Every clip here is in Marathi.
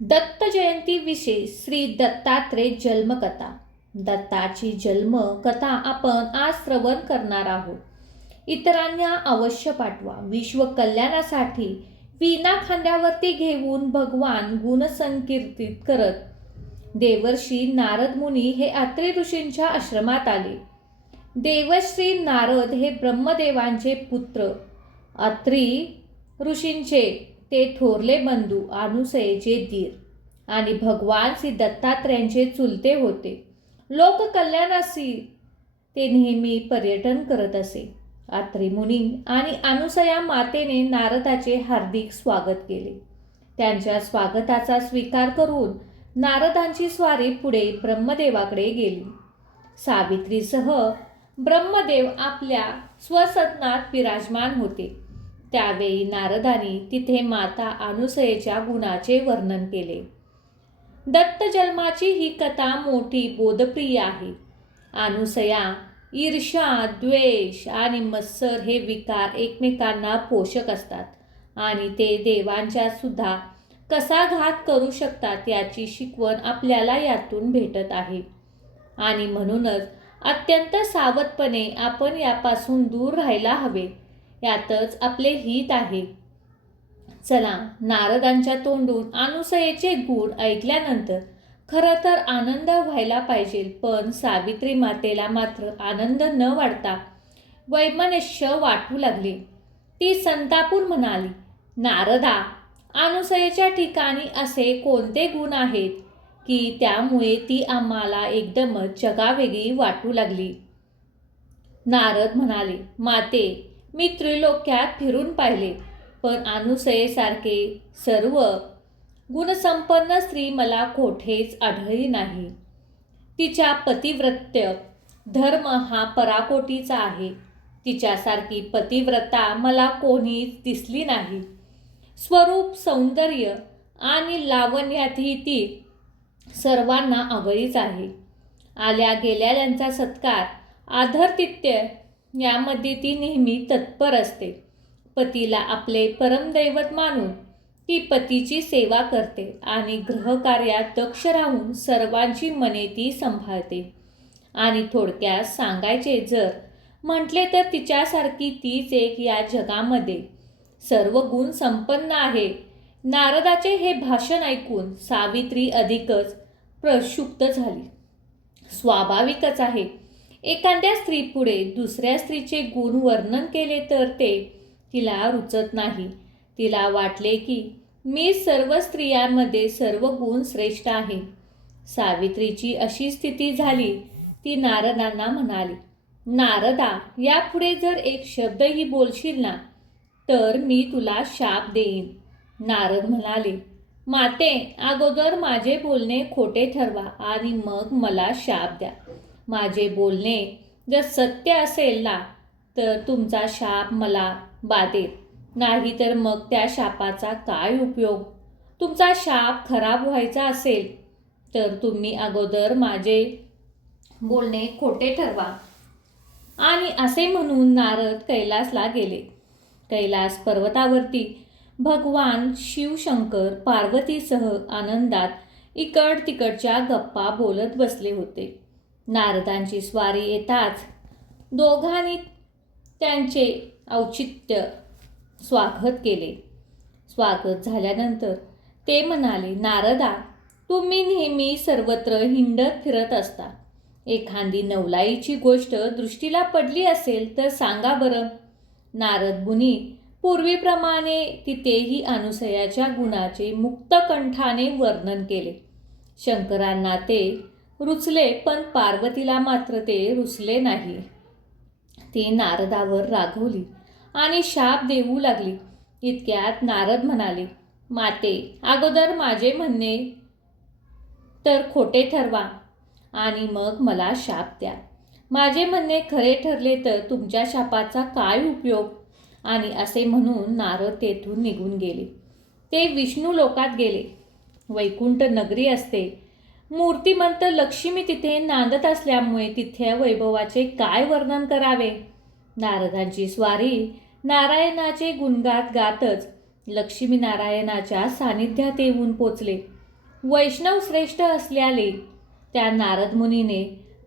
दत्त जयंती विशेष श्री दत्तात्रेय जन्मकथा. दत्ताची जन्मकथा आपण आज श्रवण करणार आहोत. इतरांना अवश्य पाठवा. विश्व कल्याणासाठी वीणा खांद्यावरती घेऊन भगवान गुणसंकीर्तित करत देवर्षी नारद मुनी हे अत्रि ऋषींच्या आश्रमात आले. देवर्षी नारद हे ब्रह्मदेवांचे पुत्र, अत्रि ऋषींचे ते थोरले बंधू, अनुसयेचे दीर आणि भगवान श्री दत्तात्रेयांचे चुलते होते. लोककल्याणाशी ते नेहमी पर्यटन करत असे. अत्रि मुनी आणि अनुसया मातेने नारदाचे हार्दिक स्वागत केले. त्यांच्या स्वागताचा स्वीकार करून नारदांची स्वारी पुढे ब्रह्मदेवाकडे गेली. सावित्रीसह ब्रह्मदेव आपल्या स्वसदनात विराजमान होते. त्यावेळी नारदांनी तिथे माता अनुसयेच्या गुणाचे वर्णन केले. दत्त जन्माची ही कथा मोठी बोधप्रिय आहे. अनुसया ईर्ष्या, द्वेष आणि मत्सर हे विकार एकमेकांना पोषक असतात आणि ते देवांच्या सुद्धा कसा घात करू शकतात याची शिकवण आपल्याला यातून भेटत आहे. आणि म्हणूनच अत्यंत सावधपणे आपण यापासून दूर राहायला हवे. यातच आपले हित आहे. चला, नारदांच्या तोंडून अनुसयेचे गुण ऐकल्यानंतर खरं तर आनंद व्हायला पाहिजे, पण सावित्री मातेला मात्र आनंद न वाटता वैमनस्य वाटू लागले. ती संतापून म्हणाली, नारदा, अनुसयेच्या ठिकाणी असे कोणते गुण आहेत की त्यामुळे ती आम्हाला एकदमच जगावेगळी वाटू लागली? नारद म्हणाले, माते, मी त्रिलोक्यात फिरून पाहिले, पण अनुसयेसारखे सर्व गुणसंपन्न स्त्री मला कोठेच आढळली नाही. तिच्या पतिव्रत्य धर्म हा पराकोटीचा आहे. तिच्यासारखी पतिव्रता मला कोणीच दिसली नाही. स्वरूप, सौंदर्य आणि लावण्यातही ती सर्वांना आगळीच आहे. आल्या गेलेल्यांचा सत्कार, आदरातिथ्य यामध्ये ती नेहमी तत्पर असते. पतीला आपले परमदैवत मानून ती पतीची सेवा करते आणि गृहकार्यात दक्ष राहून सर्वांची मने ती सांभाळते. आणि थोडक्यात सांगायचे जर म्हटले तर तिच्यासारखी तीच एक या जगामध्ये सर्व गुण संपन्न आहे. नारदाचे हे भाषण ऐकून सावित्री अधिकच प्रक्षुब्ध झाली. स्वाभाविकच आहे, एखाद्या स्त्रीपुढे दुसऱ्या स्त्रीचे गुण वर्णन केले तर ते तिला रुचत नाही. तिला वाटले की मी सर्व स्त्रियांमध्ये सर्व गुण श्रेष्ठ आहे. सावित्रीची अशी स्थिती झाली. ती नारदांना म्हणाली, नारदा, यापुढे जर एक शब्दही बोलशील ना तर मी तुला शाप देईन. नारद म्हणाले, माते, अगोदर माझे बोलणे खोटे ठरवा आणि मग मला शाप द्या. माझे बोलणे जर सत्य असेल ना तर तुमचा शाप मला बाधेल, नाही तर मग त्या शापाचा काय उपयोग? तुमचा शाप खराब व्हायचा असेल तर तुम्ही अगोदर माझे बोलणे खोटे ठरवा. आणि असे म्हणून नारद कैलासला गेले. कैलास पर्वतावरती भगवान शिवशंकर पार्वतीसह आनंदात इकड तिकडच्या गप्पा बोलत बसले होते. नारदांची स्वारी येताच दोघांनी त्यांचे औचित्य स्वागत केले. स्वागत झाल्यानंतर ते म्हणाले, नारदा, तुम्ही नेहमी सर्वत्र हिंडत फिरत असता. एखादी नवलाईची गोष्ट दृष्टीला पडली असेल तर सांगा बरं. नारद मुनी पूर्वीप्रमाणे तिथेही अनुसयाच्या गुणाचे मुक्तकंठाने वर्णन केले. शंकरांना ते रुचले, पण पार्वतीला मात्र ते रुचले नाही. ती नारदावर रागवली आणि शाप देऊ लागली. इतक्यात नारद म्हणाले, माते, अगोदर माझे म्हणणे तर खोटे ठरवा आणि मग मला शाप द्या. माझे म्हणणे खरे ठरले तर तुमच्या शापाचा काय उपयोग? आणि असे म्हणून नारद तेथून निघून गेले. ते विष्णू लोकात गेले. वैकुंठ नगरी असते. मूर्तिमंत लक्ष्मी तिथे नांदत असल्यामुळे तिथे वैभवाचे काय वर्णन करावे? नारदांची स्वारी नारायणाचे गुणगात गातच लक्ष्मीनारायणाच्या सानिध्यात येऊन पोचले. वैष्णव श्रेष्ठ असल्याने त्या नारद मुनीने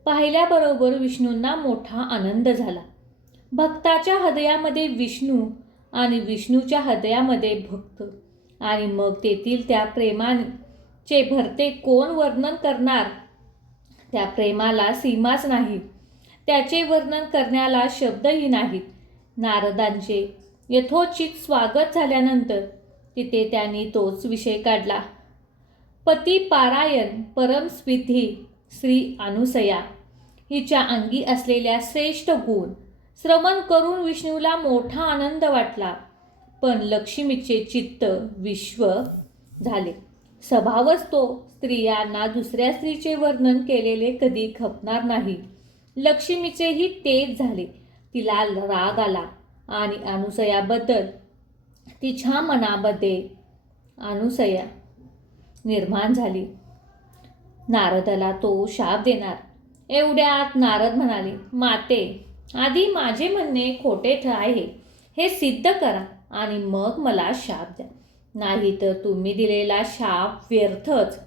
पाहिल्याबरोबर विष्णूंना मोठा आनंद झाला. भक्ताच्या हृदयामध्ये विष्णू आणि विष्णूच्या हृदयामध्ये भक्त आणि मग तेथील त्या प्रेमाचे भरते कोण वर्णन करणार. त्या प्रेमाला सीमाच नाही, त्याचे वर्णन करण्याला शब्दही नाहीत. नारदांचे यथोचित स्वागत झाल्यानंतर तिथे त्यांनी तोच विषय काढला. पती पारायण परमस्विधी श्री अनुसया हिच्या अंगी असलेल्या श्रेष्ठ गुण श्रवण करून विष्णूला मोठा आनंद वाटला. पण लक्ष्मीचे चित्त विश्व झाले. स्वभावच तो स्त्रियांना दुसऱ्या स्त्रीचे वर्णन केलेले कधी खपणार नाही. लक्ष्मीचेही तेच झाले. तिला राग आला आणि अनुसयाबद्दल तिच्या मनामध्ये अनुसया निर्माण झाली. नारदाला तो शाप देणार. एवढ्यात नारद म्हणाले, माते, आधी माझे म्हणणे खोटे आहे हे सिद्ध करा आणि मग मला शाप द्या, नाही तर तुम्ही दिलेला शाप व्यर्थच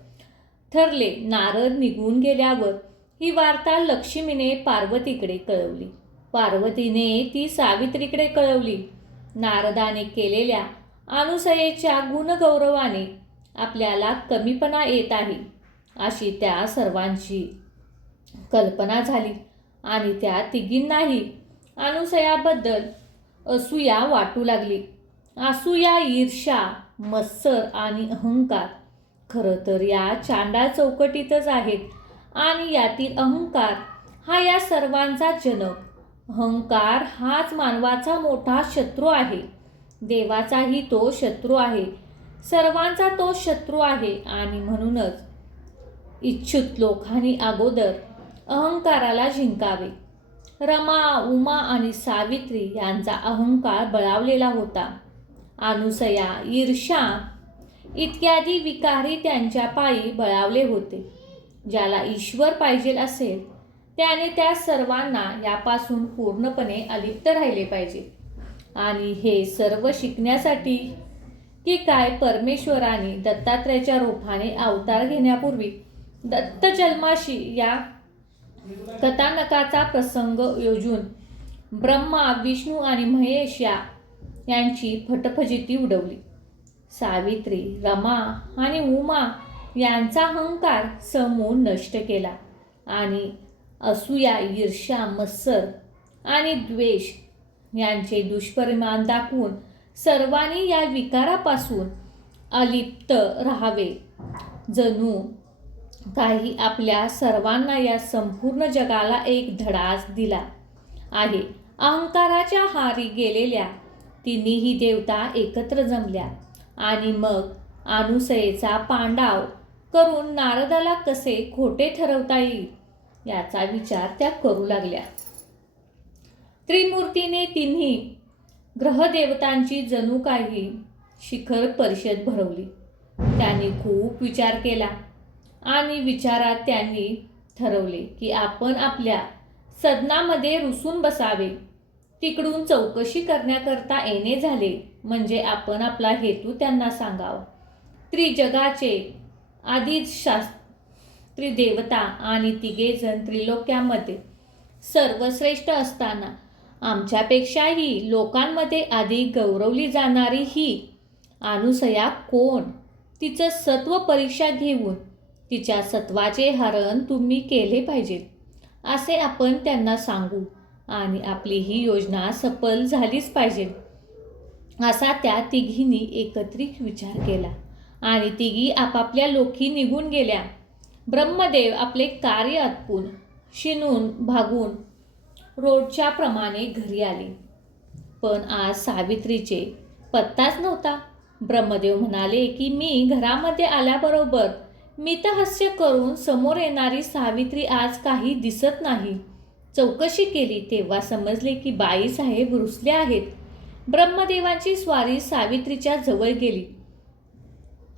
ठरले. नारद निघून गेल्यावर ही वार्ता लक्ष्मीने पार्वतीकडे कळवली. पार्वतीने ती सावित्रीकडे कळवली. नारदाने केलेल्या अनुसयेच्या गुणगौरवाने आपल्याला कमीपणा येत आहे अशी त्या सर्वांची कल्पना झाली आणि त्या तिघींनाही अनुसयाबद्दल असूया वाटू लागली. असूया, ईर्ष्या, मत्सर आणि अहंकार खरं तर या चांडाळ चौकटीतच आहेत आणि यातील अहंकार हा या सर्वांचा जनक. अहंकार हाच मानवाचा मोठा शत्रू आहे. देवाचाही तो शत्रू आहे. सर्वांचा तो शत्रू आहे आणि म्हणूनच इच्छुक लोकांनी अगोदर अहंकाराला जिंकावे. रमा, उमा आणि सावित्री यांचा अहंकार बळावलेला होता. अनुसया, ईर्ष्या इत्यादी विकारी त्यांच्या पायी बळावले होते. ज्याला ईश्वर पाहिजे असेल त्याने त्या सर्वांना यापासून पूर्णपणे अलिप्त राहिले पाहिजे. आणि हे सर्व शिकण्यासाठी की काय परमेश्वराने दत्तात्रयाच्या रूपाने अवतार घेण्यापूर्वी दत्त जन्माशी या कथानकाचा प्रसंग योजून ब्रह्मा, विष्णू आणि महेश यांची फटफजिती उडवली. सावित्री, रमा आणि उमा यांचा अहंकार समूळ नष्ट केला आणि असूया, ईर्ष्या, मत्सर आणि द्वेष यांचे दुष्परिणाम दाखवून सर्वांनी या विकारापासून अलिप्त राहावे. जणू काही आपल्या सर्वांना या संपूर्ण जगाला एक धडाच दिला आहे. अहंकाराच्या हारी गेलेल्या तिन्ही देवता एकत्र जमल्या आणि मग अनुसयेचा पांडाव करून नारदाला कसे खोटे ठरवता येईल याचा विचार त्या करू लागल्या. त्रिमूर्तीने तिन्ही ग्रहदेवतांची जणू काही शिखर परिषद भरवली. त्यांनी खूप विचार केला आणि विचारात त्यांनी ठरवले की आपण आपल्या सदनामध्ये रुसून बसावे. तिकडून चौकशी करण्याकरता येणे झाले म्हणजे आपण आपला हेतू त्यांना सांगावा. त्रिजगाचे आधीच त्रिदेवता आणि तिघेजण त्रिलोक्यामध्ये सर्वश्रेष्ठ असताना आमच्यापेक्षाही लोकांमध्ये अधिक गौरवली जाणारी ही अनुसया कोण? तिचं सत्व परीक्षा घेऊन तिच्या सत्वाचे हरण तुम्ही केले पाहिजे असे आपण त्यांना सांगू आणि आपली ही योजना सफल झालीच पाहिजे असा त्या तिघींनी एकत्रित विचार केला आणि तिघी आपापल्या लोकी निघून गेल्या. ब्रह्मदेव आपले कार्य आटपून शिनून भागून रोजच्या प्रमाणे घरी आले. पण आज सावित्रीचे पत्ताच नव्हता. ब्रह्मदेव म्हणाले की मी घरामध्ये आल्याबरोबर मितहास्य करून समोर येणारी सावित्री आज काही दिसत नाही. चौकशी केली तेव्हा समजले की बाईसाहेब रुसले आहेत. ब्रह्मदेवांची स्वारी सावित्रीच्या जवळ गेली.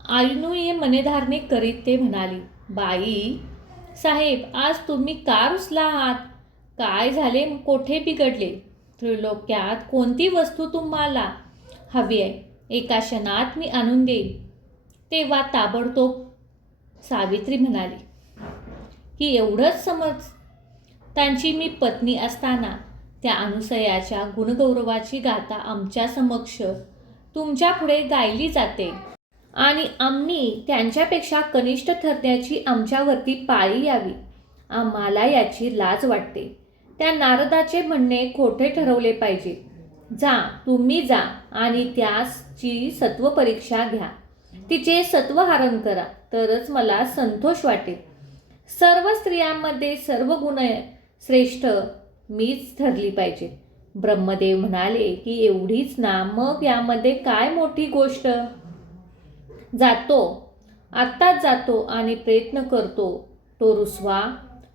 अनुनय मनधारणे करीत ते म्हणाले, बाई साहेब, आज तुम्ही का रुसला आहात? काय झाले? कोठे बिघडले? त्रिलोक्यात कोणती वस्तू तुम्हाला हवी आहे? एका क्षणात मी आणून देईन. तेव्हा ताबडतोब सावित्री म्हणाली की एवढंच समज. त्यांची मी पत्नी असताना त्या अनुसयाच्या गुणगौरवाची गाथा आमच्या समक्ष तुमच्या पुढे गायली जाते आणि आम्ही त्यांच्यापेक्षा कनिष्ठ ठरण्याची आमच्यावरती पाळी यावी. आम्हाला याची लाज वाटते. त्या नारदाचे म्हणणे खोटे ठरवले पाहिजे. जा, तुम्ही जा आणि त्याची सत्व परीक्षा घ्या. तिचे सत्वहरण करा, तरच मला संतोष वाटेल. सर्व स्त्रियांमध्ये सर्व गुण श्रेष्ठ मीच ठरली पाहिजे. ब्रह्मदेव म्हणाले की एवढीच ना, मग यामध्ये काय मोठी गोष्ट. जातो, आत्ताच जातो आणि प्रयत्न करतो तो रुसवा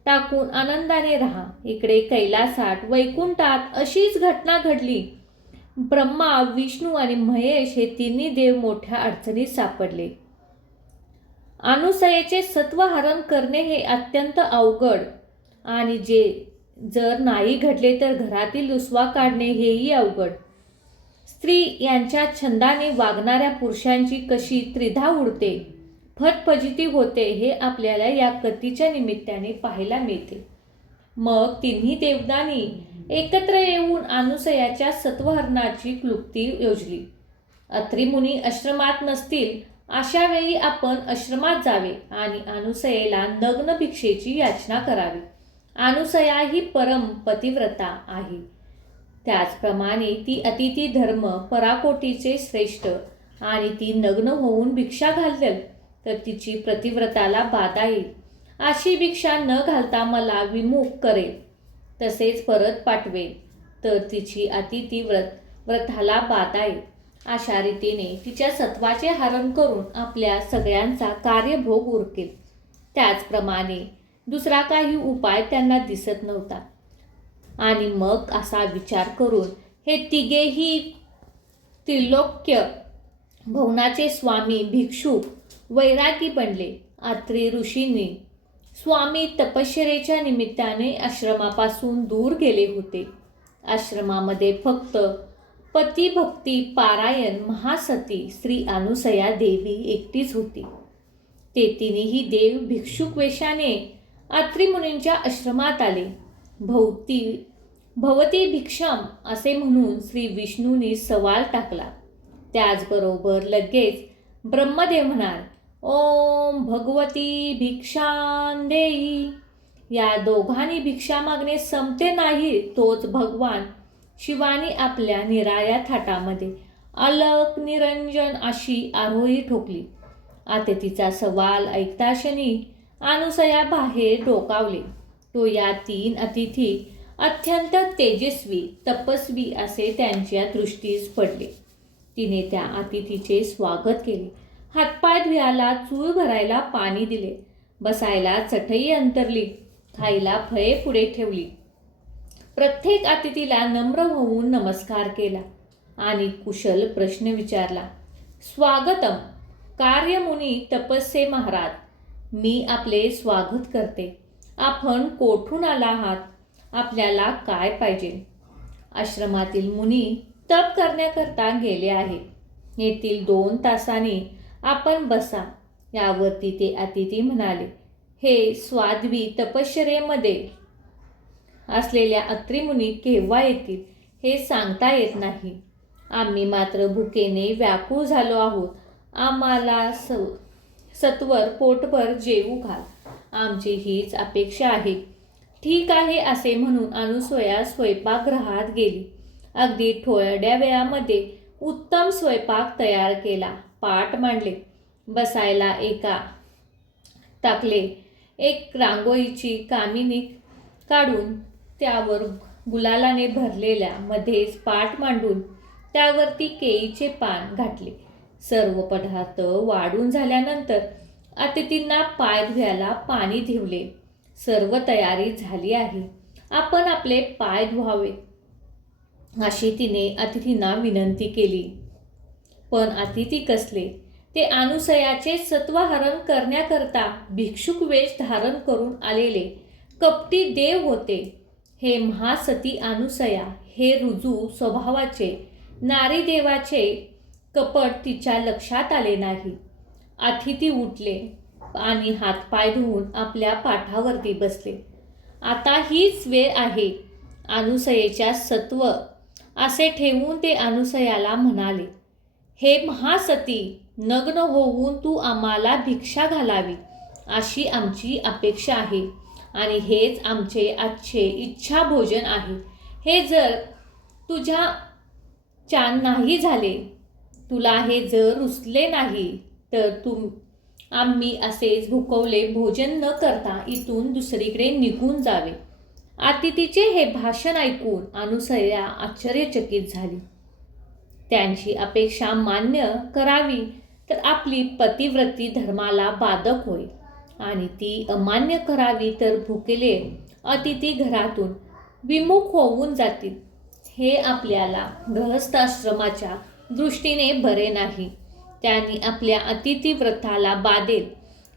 टाकून आनंदाने राहा. इकडे कैलासात वैकुंठात अशीच घटना घडली. ब्रह्मा, विष्णू आणि महेश हे तिन्ही देव मोठ्या अडचणीत सापडले. अनुसयेचे सत्वहरण करणे हे अत्यंत अवघड आणि जर नाही घडले तर घरातील रुसवा काढणे हेही अवघड. स्त्री यांच्या छंदाने वागणाऱ्या पुरुषांची कशी त्रिधा उडते, फटफजिती होते हे आपल्याला या कथेच्या निमित्ताने पाहायला मिळते. मग तिन्ही देवतांनी एकत्र येऊन अनुसयाच्या सत्वहरणाची क्लुप्ती योजली. अत्री मुनी आश्रमात नसतील अशा वेळी आपण आश्रमात जावे आणि अनुसयेला नग्न भिक्षेची याचना करावी. अनुसया ही परम पतिव्रता आहे. त्याचप्रमाणे ती अतिथी धर्म पराकोटीचे श्रेष्ठ आणि ती नग्न होऊन भिक्षा घालेल तर तिची पतिव्रताला बाधा येईल. अशी भिक्षा न घालता मला विमुख करेल, तसेच परत पाठवेल तर तिची अतिथी व्रताला बाधा येईल. अशा रीतीने तिच्या सत्वाचे हरण करून आपल्या सगळ्यांचा कार्यभोग उरकेल. त्याचप्रमाणे दुसरा काही उपाय त्यांना दिसत नव्हता. आणि मग असा विचार करून हे तिघेही त्रिलोक्य भवनाचे स्वामी भिक्षुक वैरागी बनले. अत्री ऋषींनी स्वामी तपश्चर्येच्या निमित्ताने आश्रमापासून दूर गेले होते. आश्रमामध्ये फक्त पतिभक्ती पारायण महासती श्री अनुसया देवी एकटीच होती. ते तिन्ही देव भिक्षुक वेशाने अत्री मुनींच्या आश्रमात आले. भवती भिक्षाम असे म्हणून श्री विष्णूंनी सवाल टाकला. त्याचबरोबर लगेच ब्रह्मदेव म्हणाले, ओम भगवती भिक्षां देई. या दोघांनी भिक्षा मागणे संपते नाही तोच भगवान शिवानी आपल्या निराळ्या थाटामध्ये अलक निरंजन अशी आरोही ठोकली. अतिथीचा सवाल ऐकता क्षणी अनुसया बाहेर डोकावले. तो या तीन अतिथी अत्यंत तेजस्वी तपस्वी असे त्यांच्या दृष्टीस पडले. तिने त्या अतिथीचे स्वागत केले. हातपाय धुयाला चूळ भरायला पाणी दिले. बसायला चटई अंतरली. खायला फळे पुढे ठेवली. प्रत्येक अतिथीला नम्र होऊन नमस्कार केला आणि कुशल प्रश्न विचारला. स्वागतम कार्यमुनी तपस्से महाराज. मी आपले स्वागत करते. आपण कोठून आला आहात? आपल्याला काय पाहिजे? आश्रमातील मुनी तप करण्याकरता गेले आहेत. येथील 2 तासांनी आपण बसा. यावरती ते अतिथी म्हणाले, हे स्वाध्वी तपश्चर्येमध्ये असलेल्या अत्री मुनी केव्हा येतील हे सांगता येत नाही. आम्ही मात्र भुकेने व्याकुळ झालो आहोत. आम्हाला सत्वर पोटभर जेवू घाल. आमची हीच अपेक्षा आहे. ठीक आहे असे म्हणून अनुसया स्वयंपाकगृहात गेली. अगदी थोड्या वेळामध्ये उत्तम स्वयंपाक तयार केला. पाट मांडले. बसायला एका टाकले. एक रांगोळीची कामिनी काढून त्यावर गुलालाने भरलेल्या मध्येच पाट मांडून त्यावरती केळीचे पान घातले. सर्व पदार्थ वाढून झाल्यानंतर अतिथींना पाय धुवायला पाणी ठेवले. सर्व तयारी झाली आहे. आपण आपले पाय धुवावे अशी तिने अतिथींना विनंती केली. पण अतिथी कसले? ते अनुसयाचे सत्वहरण करण्याकरता भिक्षुक वेश धारण करून आलेले कपटी देव होते. हे महासती अनुसया हे रुजू स्वभावाचे नारी देवाचे कपट तिच्या लक्षात आले नाही. अतिथी उठले. आणि हातपाय धुवून आपल्या पाठावरती बसले. आता हीच वेळ आहे अनुसयेच्या सत्व असे ठेवून ते अनुसयाला म्हणाले, हे महासती, नग्न होऊन तू आम्हाला भिक्षा घालावी अशी आमची अपेक्षा आहे आणि हेच आमचे आजचे इच्छा भोजन आहे. हे जर तुझ्या चान नाही झाले, तुला हे जर रुचले नाही तर आम्ही असेच भुकवले भोजन न करता इथून दुसरीकडे निघून जावे. अतिथीचे हे भाषण ऐकून अनुसया आश्चर्यचकित झाली. त्यांची अपेक्षा मान्य करावी तर आपली पतिव्रती धर्माला बाधक होईल आणि ती अमान्य करावी तर भुकेले अतिथी घरातून विमुख होऊन जातील. हे आपल्याला गृहस्थाश्रमाच्या दृष्टीने बरे नाही. त्यांनी आपल्या अतिथीव्रताला बाधेल.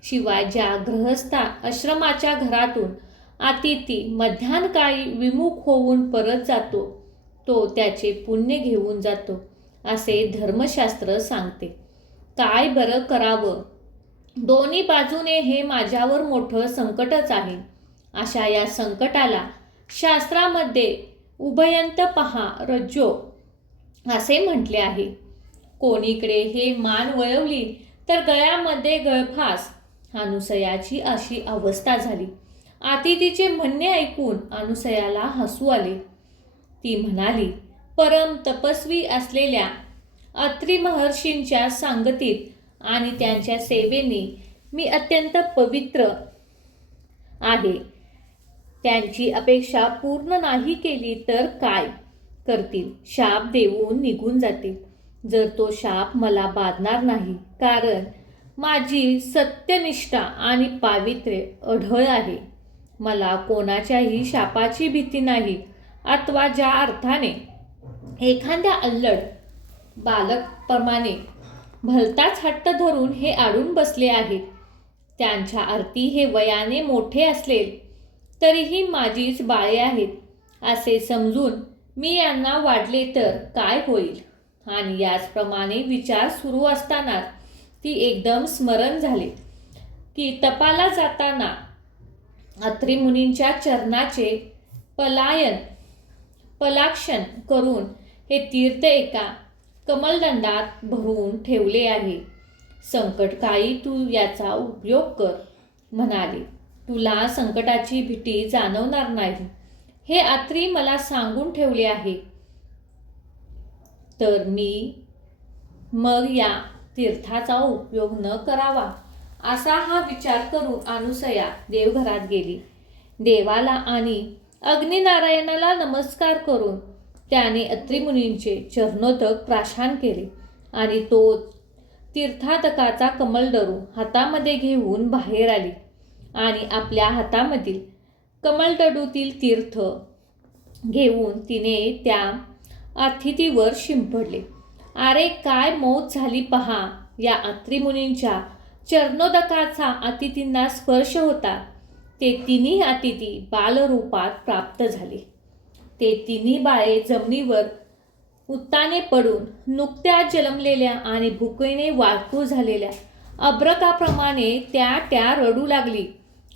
शिवाय ज्या गृहस्था आश्रमाच्या घरातून अतिथी मध्यान्हकाळी विमुख होऊन परत जातो तो त्याचे पुण्य घेऊन जातो असे धर्मशास्त्र सांगते. काय बरं करावं? दोन्ही बाजूने हे माझ्यावर मोठं संकटच आहे. अशा या संकटाला शास्त्रामध्ये उभयंत पहा रज्जो असे म्हटले आहे. कोणीकडे हे मान वळवली तर गळ्यामध्ये गळफास. अनुसयाची अशी अवस्था झाली. अतिथीचे म्हणणे ऐकून अनुसयाला हसू आले. ती म्हणाली, परम तपस्वी असलेल्या अत्री महर्षींच्या सांगतीत आणि त्यांच्या सेवेने मी अत्यंत पवित्र आहे. त्यांची अपेक्षा पूर्ण नाही केली तर काय करतील? शाप देऊन निघून जातील. जर तो शाप मला बाधणार नाही, कारण माझी सत्यनिष्ठा आणि पावित्र्य अढळ आहे. मला कोणाच्याही शापाची भीती नाही. अथवा ज्या अर्थाने एखाद्या अल्लड बालकप्रमाणे भलताच हट्ट धरून हे आडून बसले आहेत, त्यांच्या अर्थी हे वयाने मोठे असले तरीही माझीच बाळे आहेत असे समजून मी यांना वाढले तर काय होईल? आणि याचप्रमाणे विचार सुरू असतानाच ती एकदम स्मरण झाले की तपाला जाताना अत्री मुनींच्या चरणाचे पलाक्षण करून हे तीर्थ एका कमलदंडात भरून ठेवले आहे. संकटकाळी तू याचा उपयोग कर. म्हणाले, तुला संकटाची भीती जाणवणार नाही हे अत्री मला सांगून ठेवले आहे. तर मी मग या तीर्थाचा उपयोग न करावा असा हा विचार करून अनुसया देवघरात गेली. देवाला आणि अग्निनारायणाला नमस्कार करून त्याने अत्री मुनींचे चरणोदक प्राशन केले आणि तो तीर्थादकाचा कमलदरू हातामध्ये घेऊन बाहेर आली आणि आपल्या हातामधील कमलदडूतील तीर्थ घेऊन तिने त्या अतिथीवर शिंपडले. अरे काय मौत झाली पहा! या अत्री मुनींच्या चरणोदकाचा अतिथींना स्पर्श होता. ते तिन्ही अतिथी बालरूपात प्राप्त झाले. ते तिन्ही बाळे जमिनीवर उत्ताने पडून नुकत्याच जन्मलेल्या आणि भुकेने वाळकूळ झालेल्या अभ्रकाप्रमाणे त्या रडू लागली.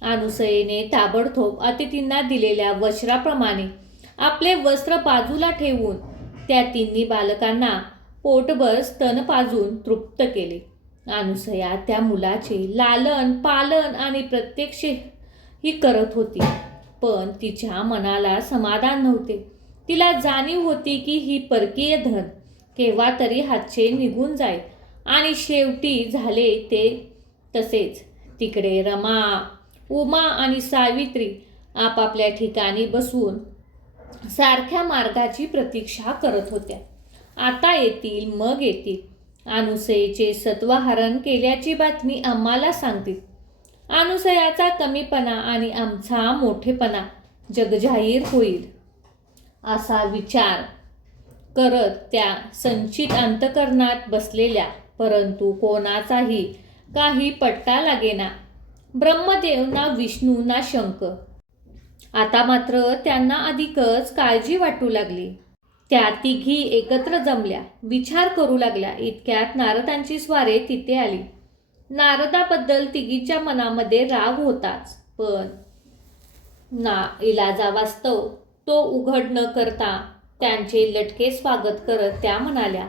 अनुसयेने ताबडतोब अतिथींना दिलेल्या वस्त्राप्रमाणे आपले वस्त्र बाजूला ठेवून त्या तिन्ही बालकांना पोटभर स्तन पाजून तृप्त केले. अनुसया त्या मुलाचे लालन पालन आणि प्रत्यक्ष ही करत होती, पण तिच्या मनाला समाधान नव्हते. तिला जाणीव होती की ही परकीय धन केव्हा तरी हातचे निघून जाईल आणि शेवटी झाले ते तसेच. तिकडे रमा, उमा आणि सावित्री आपापल्या ठिकाणी बसून सारख्या मार्गाची प्रतीक्षा करत होत्या. आता येतील मग येतील. अनुसयेचे सत्वहरण केल्याची बातमी आम्हाला सांगतील. अनुसयाचा कमीपणा आणि आमचा मोठेपणा जगजाहीर होईल असा विचार करत त्या संचित अंतकरणात बसलेल्या, परंतु कोणाचाही काही पट्टा लागेना. ब्रह्मदेव ना विष्णू ना शंकर. आता मात्र त्यांना अधिकच काळजी वाटू लागली. त्या तिघी एकत्र जमल्या, विचार करू लागल्या. इतक्यात नारदांची स्वारे तिथे आली. नारदाबद्दल तिघीच्या मनामध्ये राग होताच, पण इलाजावास्तव तो उघड न करता त्यांचे लटके स्वागत करत त्या म्हणाल्या,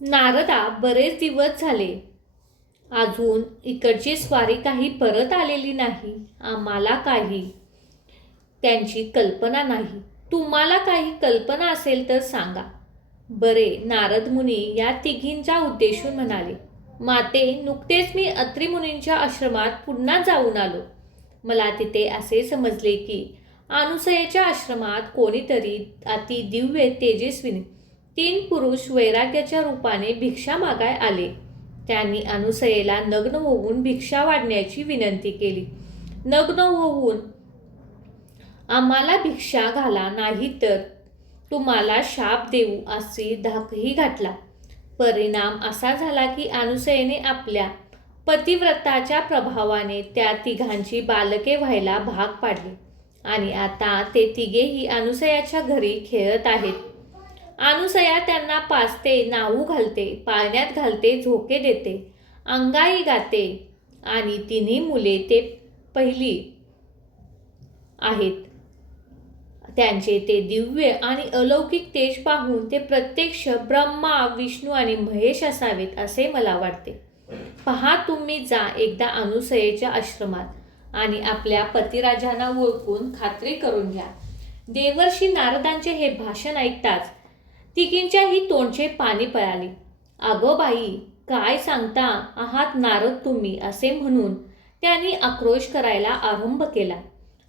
नारदा, बरेच दिवस झाले, अजून इकडची स्वारी काही परत आलेली नाही. आम्हाला काही त्यांची कल्पना नाही. तुम्हाला काही कल्पना असेल तर सांगा. बरे, नारद मुनी या तिघींचा उद्देशून म्हणाले, माते, नुकतेच मी अत्री मुनींच्या आश्रमात पुन्हा जाऊन आलो. मला तिथे असे समजले की अनुसयेच्या आश्रमात कोणीतरी अति दिव्य तेजस्विनी 3 पुरुष वैराग्याच्या रूपाने भिक्षा मागाय आले. त्यांनी अनुसयेला नग्न होऊन भिक्षा वाढण्याची विनंती केली. नग्न होऊन आम्हाला भिक्षा घाला, नाही तर तुम्हाला शाप देऊ अशी धाकही घातला. परिणाम असा झाला की अनुसयेने आपल्या पतिव्रताच्या प्रभावाने त्या तिघांची बालके व्हायला भाग पाडले आणि आता ते तिघेही अनुसयाच्या घरी खेळत आहेत. अनुसया त्यांना पाजते, नाहू घालते, पाळण्यात घालते, झोके देते, अंगाई गाते आणि तिन्ही मुले ते पहिली आहेत. त्यांचे ते दिव्य आणि अलौकिक तेज पाहून ते प्रत्यक्ष ब्रह्मा, विष्णू आणि महेश असावेत असे मला वाटते. पहा, तुम्ही जा एकदा अनुसयेच्या आश्रमात आणि आपल्या पतिराजांना ओळखून खात्री करून घ्या. देवर्षी नारदांचे हे भाषण ऐकताच तिघींच्याही तोंडचे पाणी पळाले. अगो बाई, काय सांगता आहात नारद तुम्ही, असे म्हणून त्यांनी आक्रोश करायला आरंभ केला.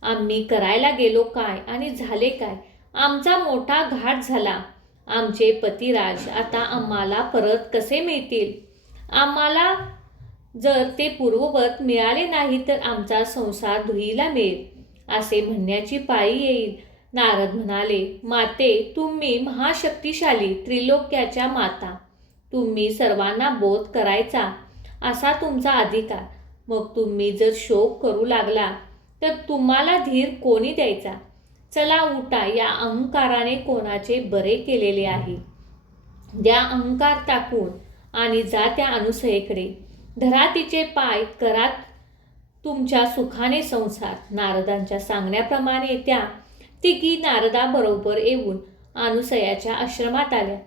आम्ही करायला गेलो काय आणि झाले काय? आमचा मोठा घाट झाला. आमचे पतिराज आता आम्हाला परत कसे मिळतील? आम्हाला जर ते पूर्ववत मिळाले नाही तर आमचा संसार धुईला मिळेल असे म्हणण्याची पाळी येईल. नारद म्हणाले, माते, तुम्ही महाशक्तिशाली त्रिलोक्याच्या माता. तुम्ही सर्वांना बोध करायचा असा तुमचा अधिकार. मग तुम्ही जर शोक करू लागला तर तुम्हाला धीर कोणी द्यायचा? चला उठा, या अहंकाराने कोणाचे बरे केलेले आहे. द्या अहंकार टाकून आणि जा त्या अनुसयेकडे. धरा तिचे पाय, करा तुमच्या सुखाने संसार. नारदांच्या सांगण्याप्रमाणे त्या तिघी नारदाबरोबर येऊन अनुसयाच्या आश्रमात आल्या.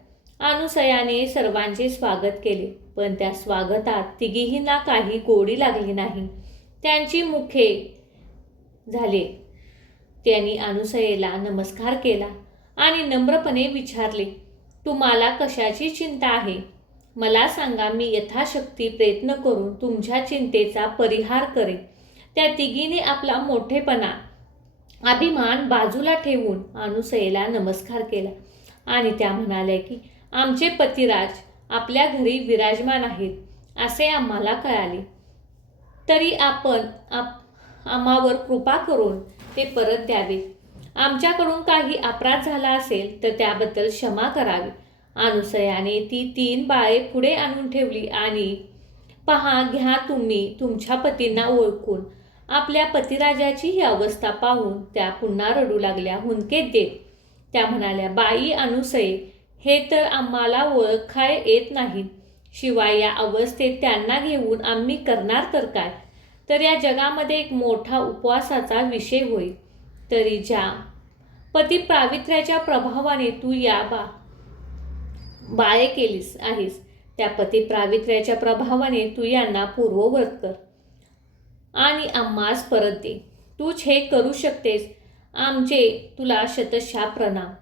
अनुसयाने सर्वांचे स्वागत केले, पण त्या स्वागतात तिघींना काही गोडी लागली नाही. त्यांची मुखे झाले. त्यांनी अनुसयेला नमस्कार केला आणि नम्रपणे विचारले, तुम्हाला कशाची चिंता आहे? मला सांगा, मी यथाशक्ती प्रयत्न करून तुमच्या चिंतेचा परिहार करेन. त्या तिघीने आपला मोठेपणा, अभिमान बाजूला ठेवून अनुसयेला नमस्कार केला आणि त्या म्हणाल्या की आमचे पतिराज आपल्या घरी विराजमान आहेत असे आम्हाला कळाले. तरी आपण आम्हावर कृपा करून ते परत द्यावे. आमच्याकडून काही अपराध झाला असेल तर त्याबद्दल क्षमा करावी. अनुसयाने ती 3 बाळे पुढे आणून ठेवली आणि पहा, घ्या तुम्ही तुमच्या पतींना ओळखून. आपल्या पतिराजाची ही अवस्था पाहून त्या पुन्हा रडू लागल्या. हुंदके देत त्या म्हणाल्या, बाई अनुसये, हे तर आम्हाला ओळखाय येत नाही. शिवाय या अवस्थेत त्यांना घेऊन आम्ही करणार तर काय? तर या जगामध्ये एक मोठा उपवासाचा विषय होईल. तरी ज्या पतिपावित्र्याच्या प्रभावाने तू या बाळे केलीस आहेस, त्या पतिपावित्र्याच्या प्रभावाने तू यांना पूर्ववत कर आणि आम्हास परत दे. तूच हे करू शकतेस. आमचे तुला शतशः प्रणाम.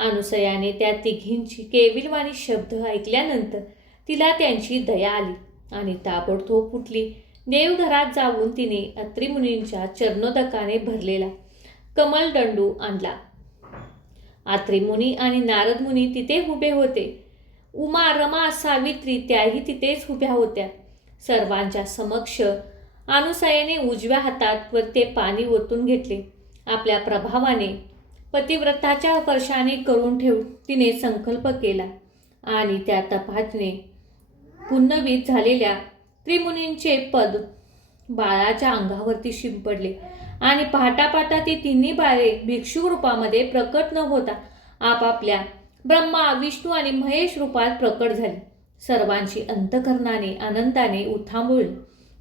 अनुसयाने त्या तिघींची केविलवाणी शब्द ऐकल्यानंतर तिला त्यांची दया आली आणि ताबडतोब उठली. देवघरात जाऊन तिने अत्री मुनींच्या चरणोदकाने भरलेला कमलदंडू आणला. अत्री मुनी आणि नारद मुनी तिथे उभे होते. उमा, रमा, सावित्री त्याही तिथेच उभ्या होत्या. सर्वांच्या समक्ष अनुसयेने उजव्या हातात वर ते पाणी ओतून घेतले. आपल्या प्रभावाने पतिव्रताच्या वर्षाने करून तिने संकल्प केला आणि त्या तपाने पुनर्वित झालेल्या त्रिमुनींचे पद बाळाच्या अंगावरती शिंपडले आणि पहाटा ती तिन्ही बाळे भिक्षुक रूपामध्ये प्रकट न होता आपापल्या ब्रह्मा, विष्णू आणि महेश रूपात प्रकट झाली. सर्वांची अंतःकरणाने आनंदाने उथांबुळली.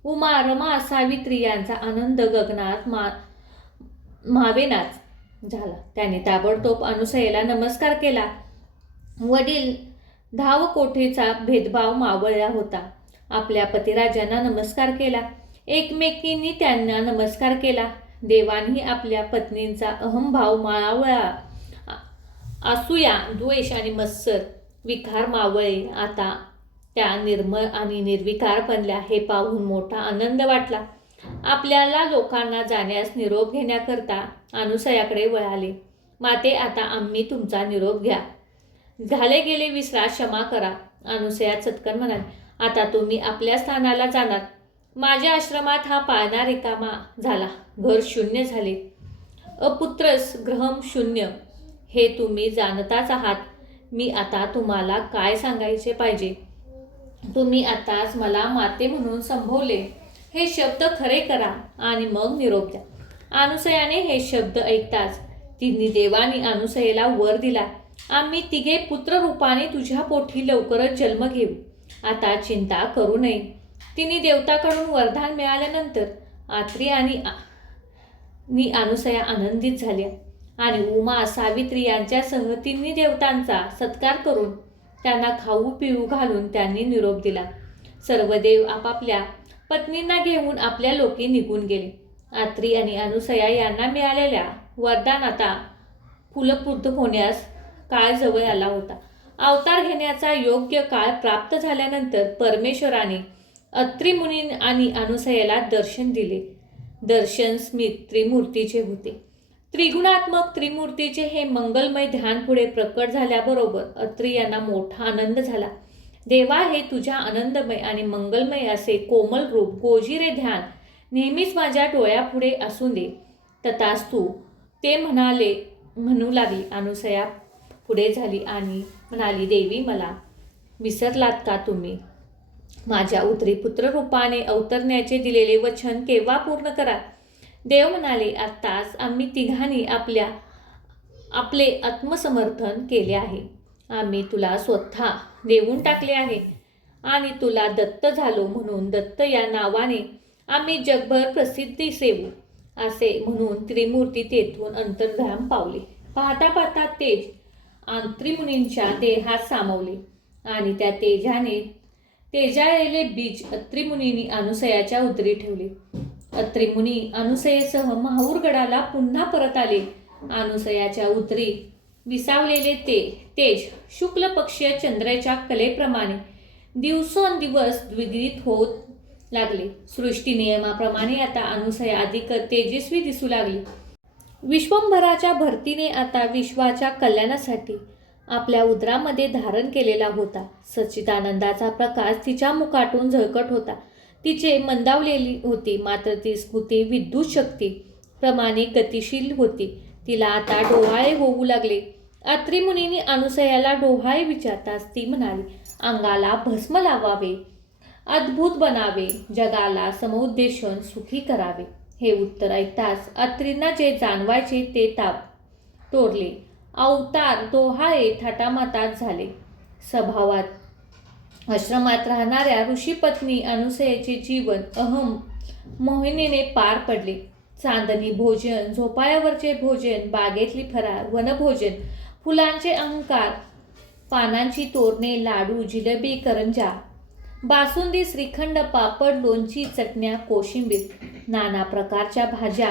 उमा, रमा, सावित्री यांचा आनंद गगनात मावेनाच झाला. त्याने ताबडतोब अनुसयेला नमस्कार केला. वडील धावकोठेचा भेदभाव मावळला होता. आपल्या पतिराजांना नमस्कार केला. एकमेकींनी त्यांना नमस्कार केला. देवांनी आपल्या पत्नींचा अहंभाव मावळला. असूया, द्वेष आणि मत्सर विकार मावळे आता त्या निर्मळ आणि निर्विकार बनल्या. हे पाहून मोठा आनंद वाटला. आपल्याला लोकांना जाण्यास निरोप घेण्याकरता अनुसयाकडे वळाले. माते, आता आम्ही तुमचा निरोप घ्या. झाले गेले विसरा, क्षमा करा. अनुसया चटकन म्हणाली, आता तुम्ही आपल्या स्थानाला जाणार. माझ्या आश्रमात हा पाळणा रिकामा झाला. घर शून्य झाले. अपुत्रस ग्रहम शून्य. हे तुम्ही जाणताच आहात. मी आता तुम्हाला काय सांगायचे पाहिजे. तुम्ही आताच मला माते म्हणून संबोधले. हे शब्द खरे करा आणि मग निरोप द्या. अनुसयाने हे शब्द ऐकताच तिन्ही देवांनी अनुसयेला वर दिला. आम्ही तिघे पुत्र रूपाने तुझ्या पोटी लवकरच जन्म घेऊ. आता चिंता करू नये. तिन्ही देवताकडून वरदान मिळाल्यानंतर आत्री आणि अनुसया आनंदित झाल्या आणि उमा, सावित्री यांच्यासह तिन्ही देवतांचा सत्कार करून त्यांना खाऊ पिऊ घालून त्यांनी निरोप दिला. सर्व देव आपापल्या पत्नींना घेऊन आपल्या लोकी निघून गेले. आत्री आणि अनुसया यांना मिळालेल्या वरदान आता फलपूर्त होण्यास काळ जवळ आला होता. अवतार घेण्याचा योग्य काळ प्राप्त झाल्यानंतर परमेश्वराने अत्री मुनी आणि अनुसयाला दर्शन दिले. दर्शन स्मित त्रिमूर्तीचे होते. त्रिगुणात्मक त्रिमूर्तीचे हे मंगलमय ध्यान पुढे प्रकट झाल्याबरोबर अत्री यांना मोठा आनंद झाला. देवा, हे तुझ्या आनंदमय आणि मंगलमय असे कोमल रूप गोजिरे ध्यान नेहमीच माझ्या डोळ्यापुढे असू दे. तथास्तु, ते म्हणू लागली. अनुसया पुढे झाली आणि म्हणाली, देवी, मला विसरलात का तुम्ही? माझ्या उतरी पुत्र रूपाने अवतरण्याचे दिलेले वचन केव्हा पूर्ण करा? देव म्हणाले, आत्ताच आम्ही तिघांनी आपले आत्मसमर्थन केले आहे. आम्ही तुला स्वतः देऊन टाकले आहे आणि तुला दत्त झालो म्हणून दत्त या नावाने आम्ही जगभर प्रसिद्धी सेवू. असे म्हणून त्रिमूर्ती तेथून अंतर्धान पावले. पाहता पाहता तेज त्रिमुनींच्या देहात सामावले आणि त्या तेजाळलेले बीज अत्रिमुनींनी अनुसयाच्या उदरी ठेवले. अत्रिमुनी अनुसयेसह माहूरगडाला पुन्हा परत आले. अनुसयाच्या उदरी विसावलेले तेज शुक्ल पक्षीय चंद्राच्या कलेप्रमाणे दिवसोंदिवस द्विगुणित होत लागले. सृष्टी नियमाप्रमाणे आता अनुसया अधिक तेजस्वी दिसू लागली. विश्वंभराच्या भरतीने आता विश्वाच्या कल्याणासाठी आपल्या उदरामध्ये धारण केलेला होता. सच्चिदानंदाचा प्रकाश तिच्या मुखातून झळकत होता. तिचे मंदावलेली होती, मात्र ती स्मृती विद्युत शक्ती प्रमाणे गतिशील होती. तिला आता डोहाळे होऊ लागले. अत्रिमुनींनी अनुसयाला डोहाळे विचारताच ती म्हणाली, अंगाला भस्म लावावे, अद्भुत बनावे, जगाला समुद्देशन सुखी करावे. हे उत्तर ऐकताच अत्रींना जे जाणवायचे ते ताप तोरले. अवतार डोहाळे थाटामाटात झाले. स्वभावात आश्रमात राहणाऱ्या ऋषीपत्नी अनुसयेचे जीवन अहम मोहिनीने पार पडले. चांदणी भोजन, झोपाळ्यावरचे भोजन, बागेतली फराळ, वनभोजन, फुलांचे अलंकार, पानांची तोरणे, लाडू, जिलेबी, करंजा, बासुंदी, श्रीखंड, पापड, लोणची, चटण्या, कोशिंबीर, नाना प्रकारच्या भाज्या,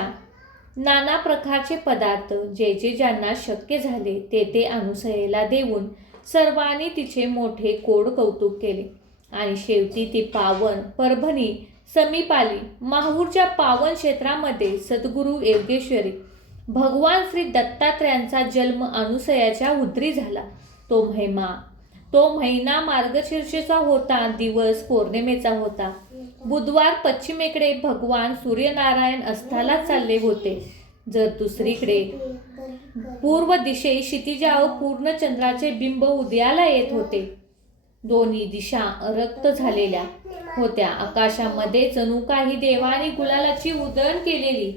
नाना प्रकारचे पदार्थ, जे ज्यांना शक्य झाले ते अनुसयेला देऊन सर्वांनी तिचे मोठे कोड कौतुक केले. आणि शेवटी ती पावन परभणी समीप आली. माहूरच्या पावन क्षेत्रामध्ये सद्गुरू योगेश्वरी भगवान श्री दत्तात्रयांचा जन्म अनुसयाच्या उदरी झाला. तो महिना मार्गशीर्षाचा होता. दिवस पौर्णिमेचा होता. बुधवार पश्चिमेकडे भगवान सूर्यनारायण अस्ताला चालले होते, जर दुसरीकडे पूर्व दिशेस क्षितिजावर पूर्ण चंद्राचे बिंब उदयाला येत होते. दोन्ही दिशा रक्त झालेल्या होत्या. आकाशामध्ये जणू काही देवाने गुलालाची उधळण केलेली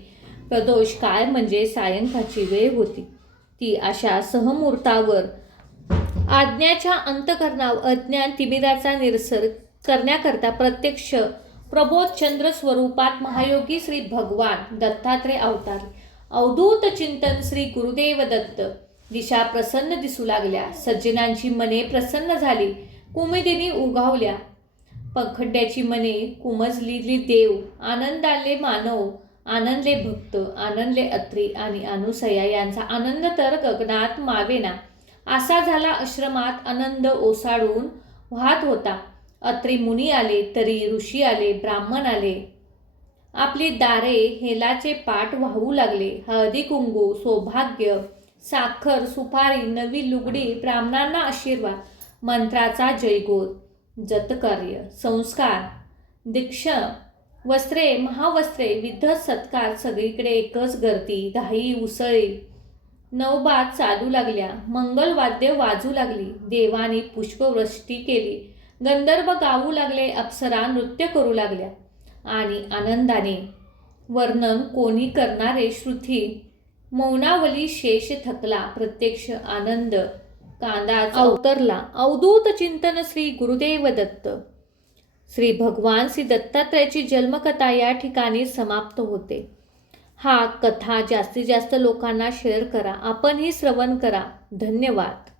प्रदोष काळ म्हणजे सायंकाळची वेळ होती. ती अशा सहमुहूर्तावर आज्ञाच्या अंतःकरणावर अज्ञान तिमिराचा निरसन करण्याकरता प्रत्यक्ष प्रबोध चंद्र स्वरूपात महायोगी श्री भगवान दत्तात्रय अवतार. अवधूत चिंतन श्री गुरुदेव दत्त. दिशा प्रसन्न दिसू लागल्या. सज्जनांची मने प्रसन्न झाली. कुमुदिनी उगावल्या. पंखड्याची मने कुमजलेली देव. आनंदाले मानव, आनंदले भक्त, आनंदले अत्री आणि अनुसया यांचा आनंद तर गगनात मावेना असा झाला. आश्रमात आनंद ओसाडून वाहत होता. अत्री मुनी आले, तरी ऋषी आले, ब्राह्मण आले. आपली दारे हेलाचे पाठ वाहू लागले. हळदी कुंकू, सौभाग्य, साखर, सुपारी, नवी लुगडी, ब्राह्मणांना आशीर्वाद, मंत्राचा जयघोष, जतकार्य, संस्कार, दीक्षा, वस्त्रे, महावस्त्रे, विविध सत्कार. सगळीकडे एकच गर्दी, घाई उसळी. नवबात चालू लागल्या. मंगलवाद्य वाजू लागली. देवानी पुष्पवृष्टी केली. गंधर्व गाऊ लागले. अप्सरा नृत्य करू लागल्या. आणि आनंदाने वर्णन कोणी करणारे श्रुती मौनावली शेष थकला. प्रत्यक्ष आनंद कांदा अवतरला. अवधूत चिंतन श्री गुरुदेव दत्त. श्री भगवान श्री दत्तात्रयाची जन्मकथा या ठिकाणी समाप्त होते. हा कथा जास्तीत जास्त लोकांना शेअर करा. आपणही श्रवण करा. धन्यवाद.